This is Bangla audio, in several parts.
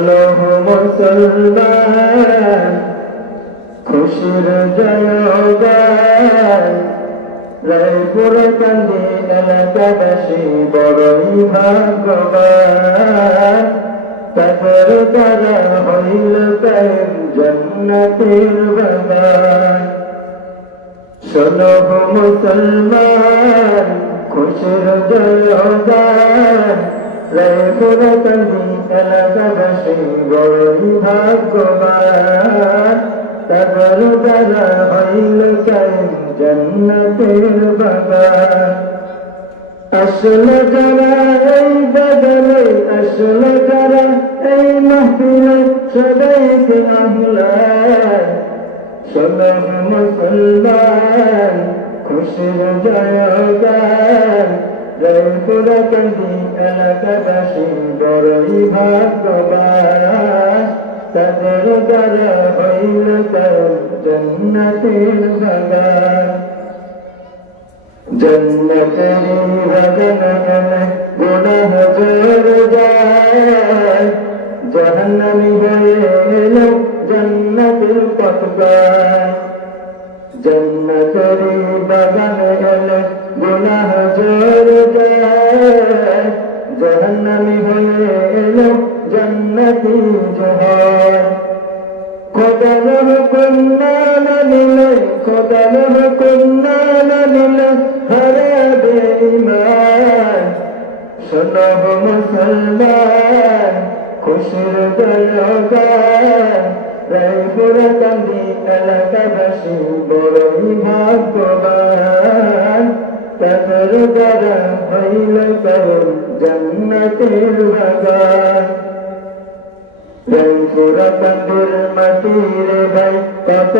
শোনো মুসলমান খুশির জয়গান রায়পুর কান্দি এলাকাবাসী বড়ই ভাগ্যবান তাদের দ্বারা হইল কায়েম জান্নাতের বাগান শোনো মুসলমান খুশির জয়গান রায়পুর কান্দি এলাকাবাসী বড়ই ভাগ্যবান তাদের দ্বারা হইল কায়েম জান্নাতের বাগান আসলে যারা এই বাগানে আসলে যারা এই মাহফিলে সবাইকে আহ্লান শোনো মুসলমান খুশির জয়গান রায়পুর কান্দি এলাকাবাসী বড়ই ভাগ্যবান তাদের দ্বারা হইল কায়েম জান্নাতের বাগান জান্নাতের বাগানে গুনাহ জোর যায় জাহান্নামী হয়ে এলো জান্নাতের পথ গায় জান্নাতের বাগানে এলো গুনাহ জোর যায় জাহান্নামী হয়ে এলো জান্নাতি জোহর খোদার হুকুম না মানিলে খোদার হুকুম না মানিলে হারাবে ঈমান শোনো মুসলমান খুশির জয়গান রায়পুর কান্দি এলাকাবাসী বড়ই ভাগ্যবান তাদের দ্বারা হইল কায়েম জান্নাতের বাগান রায়পুর কান্দির মাটির ভাই কত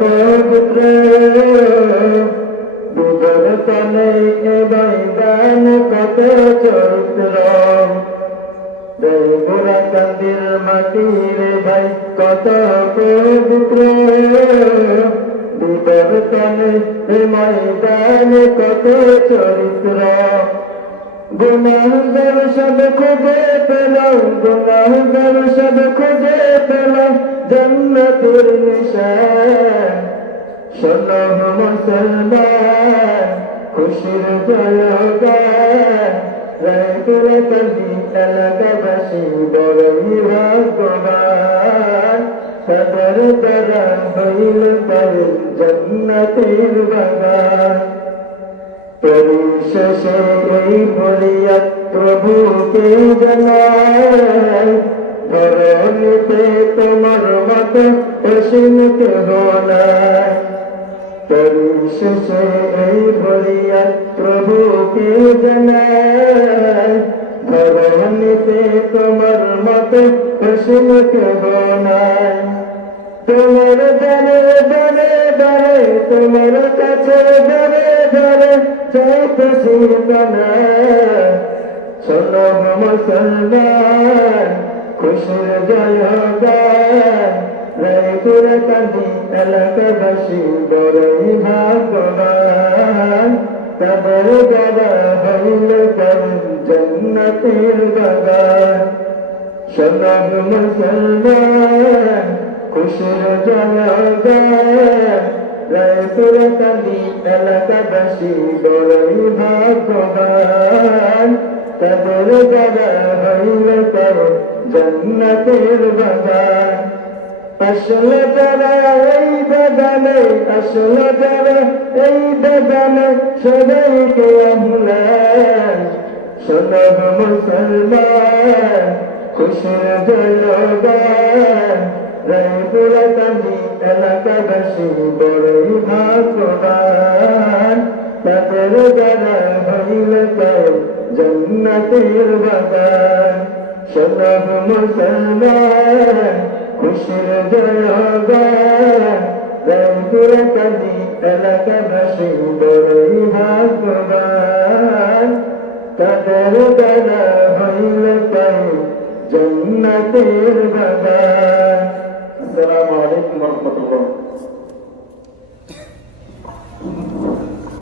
পবিত্র দুধর তলে এ ময়দান কত চরিত্র রায়পুর কান্দির মাটির ভাই কত পবিত্র দুধর তলে এ ময়দান কত চরিত্র গুনাহগার সব খুঁজে পেল গুনাহগার সব খুঁজে পেল জান্নাতের নিশান শোনো মুসলমান খুশির জয়গান রায়পুর কান্দি এলাকাবাসী বড়ই ভাগ্যবান তাদের দ্বারা হইল কায়েম জান্নাতের বাগান পরিশেষে এই ফরিয়াদ প্রভুকে জানাই ধরণীতে তোমার মতো অসীম কেহ নাই পরিশেষে এই ফরিয়াদ প্রভুকে জানাই ধরণীতে তোমার মতো অসীম কেহ নাই তোমার দানে দানে দানে তোমার কাছে দানে দানে চাইতেছি কানা শোনো মুসলমান খুশির জয়গান রায়পুর কান্দি এলাকাবাসী বড়ই ভাগ্যবান তাদের দ্বারা হইল কায়েম জান্নাতের বাগান শোনো মুসলমান খুশির জয়গান রায়পুর কান্দি এলাকাবাসী বড়ই ভাগ্যবান তাদের দ্বারা হইল কায়েম জান্নাতের বাগান আসলে যারা এই বাগানে আসলে যারা এই বাগানে সবাইকে আহ্লান শোনো মুসলমান খুশির জয়গান রায়পুর কান্দি এলাকাবাসী বড়ই ভাগ্যবান তাদের দ্বারা হইল কায়েম জান্নাতের বাগান শোনো মুসলমান খুশির জয়গান রায়পুর কান্দি এলাকাবাসী বড়ই ভাগ্যবান তাদের দ্বারা হইল কায়েম জান্নাতের বাগান। আসসালামু আলাইকুম ওয়া রাহমাতুল্লাহ।